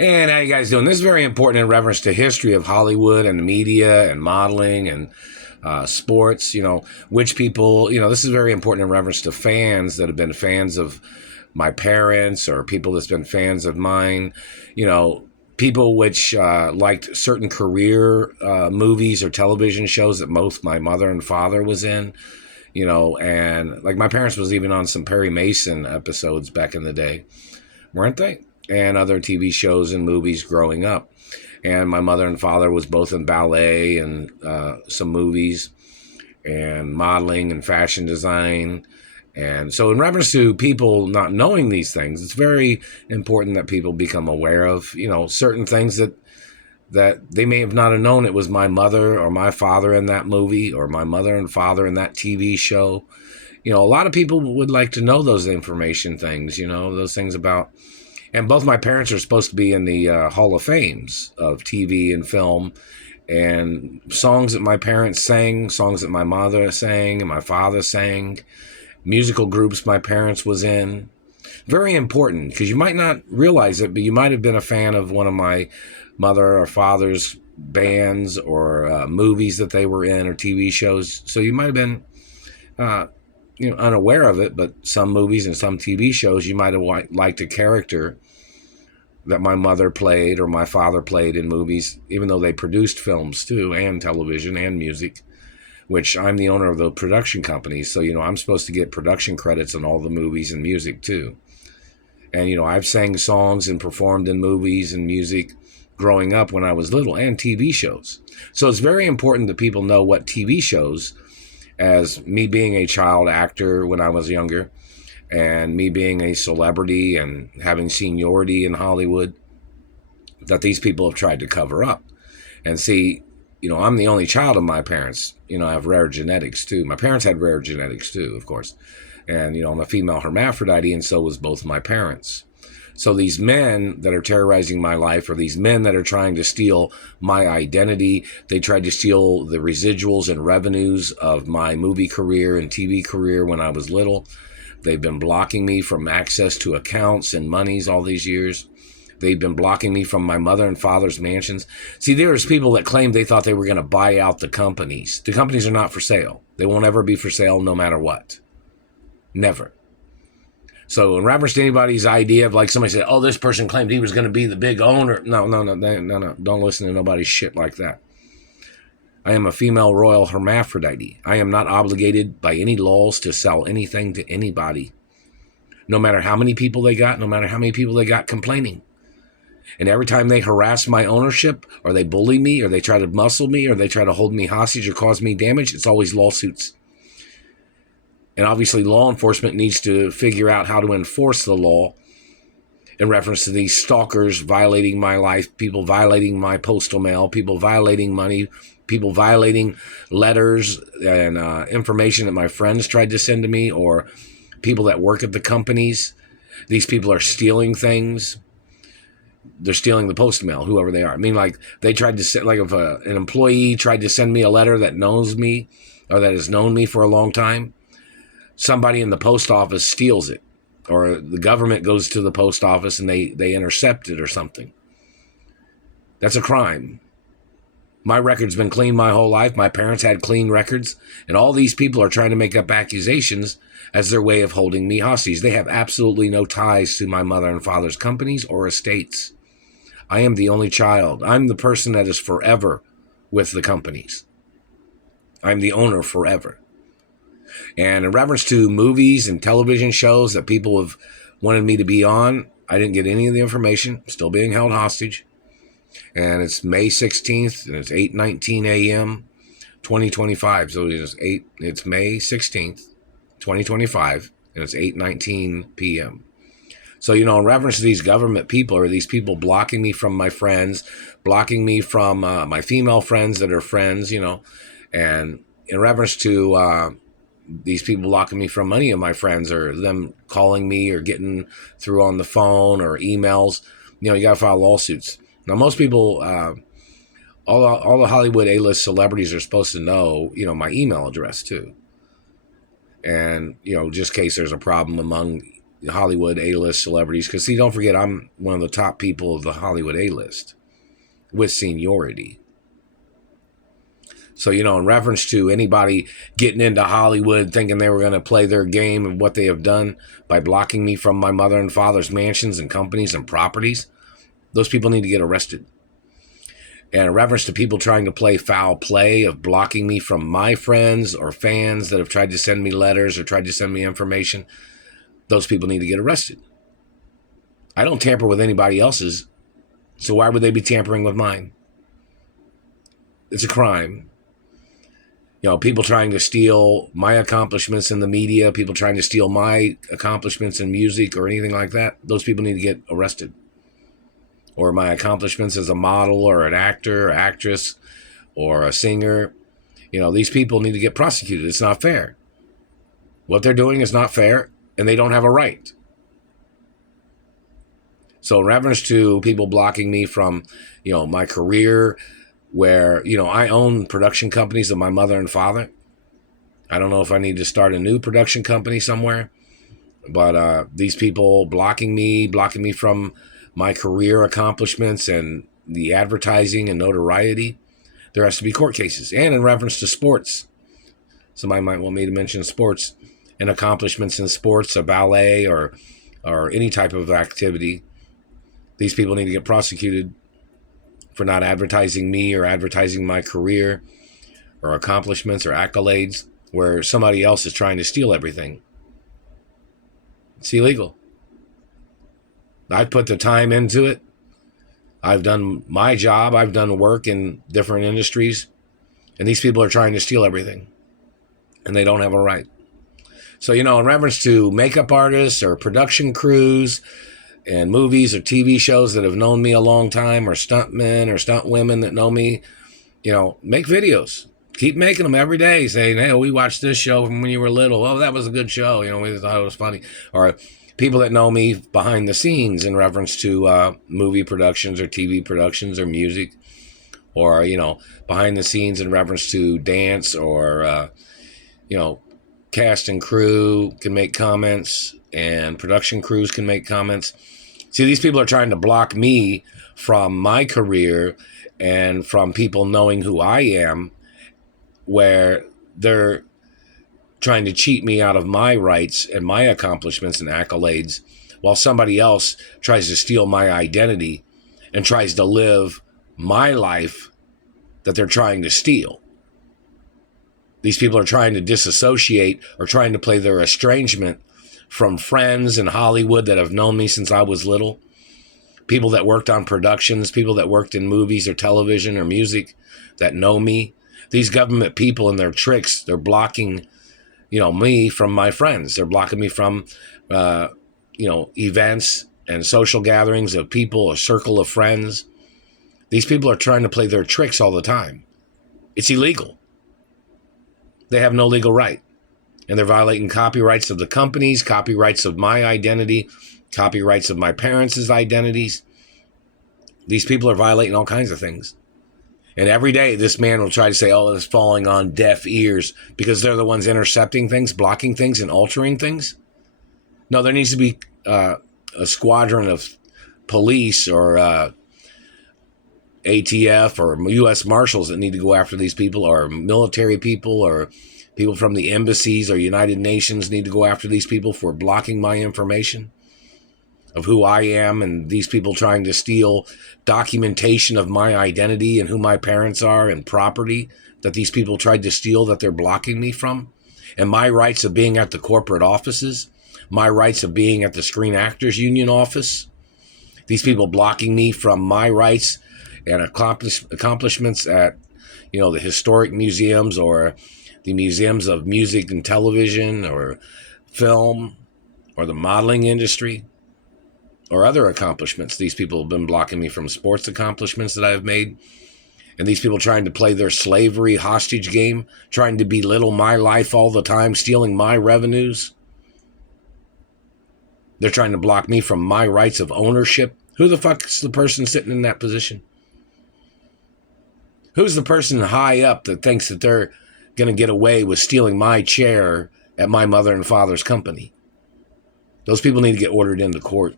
And how you guys doing? This is very important in reference to history of Hollywood and the media and modeling and sports. Which people, this is very important in reference to fans that have been fans of my parents or people that's been fans of mine. People which liked certain career movies or television shows that both my mother and father was in. And like my parents was even on some Perry Mason episodes back in the day, weren't they? And other TV shows and movies growing up. And my mother and father was both in ballet and some movies and modeling and fashion design. And so in reference to people not knowing these things, it's very important that people become aware of, certain things that they may have not have known it was my mother or my father in that movie or my mother and father in that TV show. A lot of people would like to know those information things, those things about. And both my parents are supposed to be in the Hall of Fames of TV and film. And songs that my parents sang, songs that my mother sang and my father sang, musical groups my parents was in. Very important, because you might not realize it, but you might have been a fan of one of my mother or father's bands or movies that they were in or TV shows. So you might have been unaware of it, but some movies and some TV shows you might have liked a character that my mother played or my father played in movies, even though they produced films too and television and music, which I'm the owner of the production company. So, I'm supposed to get production credits on all the movies and music too. And, I've sang songs and performed in movies and music growing up when I was little and TV shows. So it's very important that people know what TV shows, as me being a child actor when I was younger and me being a celebrity and having seniority in Hollywood, that these people have tried to cover up. And see, I'm the only child of my parents. I have rare genetics too. My parents had rare genetics too, of course. And, I'm a female hermaphrodite, and so was both my parents. So these men that are terrorizing my life, or these men that are trying to steal my identity, they tried to steal the residuals and revenues of my movie career and TV career when I was little. They've been blocking me from access to accounts and monies all these years. They've been blocking me from my mother and father's mansions. See, there's people that claim they thought they were going to buy out the companies. The companies are not for sale. They won't ever be for sale no matter what. Never. So in reference to anybody's idea of, like, somebody said, oh, this person claimed he was going to be the big owner. No. Don't listen to nobody's shit like that. I am a female royal hermaphrodite. I am not obligated by any laws to sell anything to anybody, no matter how many people they got, no matter how many people they got complaining. And every time they harass my ownership, or they bully me, or they try to muscle me, or they try to hold me hostage or cause me damage, it's always lawsuits. And obviously law enforcement needs to figure out how to enforce the law in reference to these stalkers violating my life, people violating my postal mail, people violating money, people violating letters and information that my friends tried to send to me, or people that work at the companies. These people are stealing things. They're stealing the post mail, whoever they are. I mean, like, they tried to send, like, if an employee tried to send me a letter that knows me or that has known me for a long time, somebody in the post office steals it, or the government goes to the post office and they intercept it or something. That's a crime. My record's been clean my whole life. My parents had clean records, and all these people are trying to make up accusations as their way of holding me hostage. They have absolutely no ties to my mother and father's companies or estates. I am the only child. I'm the person that is forever with the companies. I'm the owner forever. And in reference to movies and television shows that people have wanted me to be on, I didn't get any of the information. I'm still being held hostage. And it's May 16th, and it's 8:19 a.m., 2025. So it's May 16th, 2025, and it's 8:19 p.m. So, in reference to these government people, or these people blocking me from my friends, blocking me from my female friends that are friends, and in reference to these people blocking me from any of my friends, or them calling me or getting through on the phone or emails, you got to file lawsuits. Now, most people, all the Hollywood A-list celebrities are supposed to know, my email address too. And, just in case there's a problem among Hollywood A-list celebrities. Because, see, don't forget, I'm one of the top people of the Hollywood A-list with seniority. So, in reference to anybody getting into Hollywood thinking they were going to play their game and what they have done by blocking me from my mother and father's mansions and companies and properties, those people need to get arrested. And in reference to people trying to play foul play of blocking me from my friends or fans that have tried to send me letters or tried to send me information, those people need to get arrested. I don't tamper with anybody else's, so why would they be tampering with mine? It's a crime. People trying to steal my accomplishments in the media, people trying to steal my accomplishments in music or anything like that, those people need to get arrested. Or my accomplishments as a model or an actor or actress or a singer, these people need to get prosecuted. It's not fair. What they're doing is not fair, and they don't have a right. So in reference to people blocking me from, my career, where, I own production companies of my mother and father. I don't know if I need to start a new production company somewhere, but these people blocking me from my career accomplishments and the advertising and notoriety, there has to be court cases. And in reference to sports, somebody might want me to mention sports and accomplishments in sports, a ballet or any type of activity. These people need to get prosecuted for not advertising me or advertising my career or accomplishments or accolades where somebody else is trying to steal everything. It's illegal. I've put the time into it. I've done my job. I've done work in different industries. And these people are trying to steal everything. And they don't have a right. So, in reference to makeup artists or production crews and movies or TV shows that have known me a long time, or stuntmen or stunt women that know me, make videos. Keep making them every day, saying, hey, we watched this show from when you were little. Oh, that was a good show. We thought it was funny. Or people that know me behind the scenes in reference to movie productions or TV productions or music, or, behind the scenes in reference to dance or, cast and crew can make comments and production crews can make comments. See, these people are trying to block me from my career and from people knowing who I am, where they're trying to cheat me out of my rights and my accomplishments and accolades, while somebody else tries to steal my identity and tries to live my life that they're trying to steal. These people are trying to disassociate or trying to play their estrangement from friends in Hollywood that have known me since I was little, people that worked on productions, people that worked in movies or television or music that know me. These government people and their tricks, they're blocking, me from my friends. They're blocking me from, events and social gatherings of people, a circle of friends. These people are trying to play their tricks all the time. It's illegal. They have no legal right. And they're violating copyrights of the companies, copyrights of my identity, copyrights of my parents' identities. These people are violating all kinds of things. And every day this man will try to say, oh, it's falling on deaf ears because they're the ones intercepting things, blocking things, and altering things. No, there needs to be a squadron of police or ATF or U.S. Marshals that need to go after these people, or military people, or people from the embassies or United Nations need to go after these people for blocking my information of who I am, and these people trying to steal documentation of my identity and who my parents are and property that these people tried to steal that they're blocking me from, and my rights of being at the corporate offices, my rights of being at the Screen Actors Union office. These people blocking me from my rights and accomplishments at, the historic museums or the museums of music and television or film or the modeling industry or other accomplishments. These people have been blocking me from sports accomplishments that I've made. And these people trying to play their slavery hostage game, trying to belittle my life all the time, stealing my revenues. They're trying to block me from my rights of ownership. Who the fuck is the person sitting in that position? Who's the person high up that thinks that they're going to get away with stealing my chair at my mother and father's company? Those people need to get ordered into court.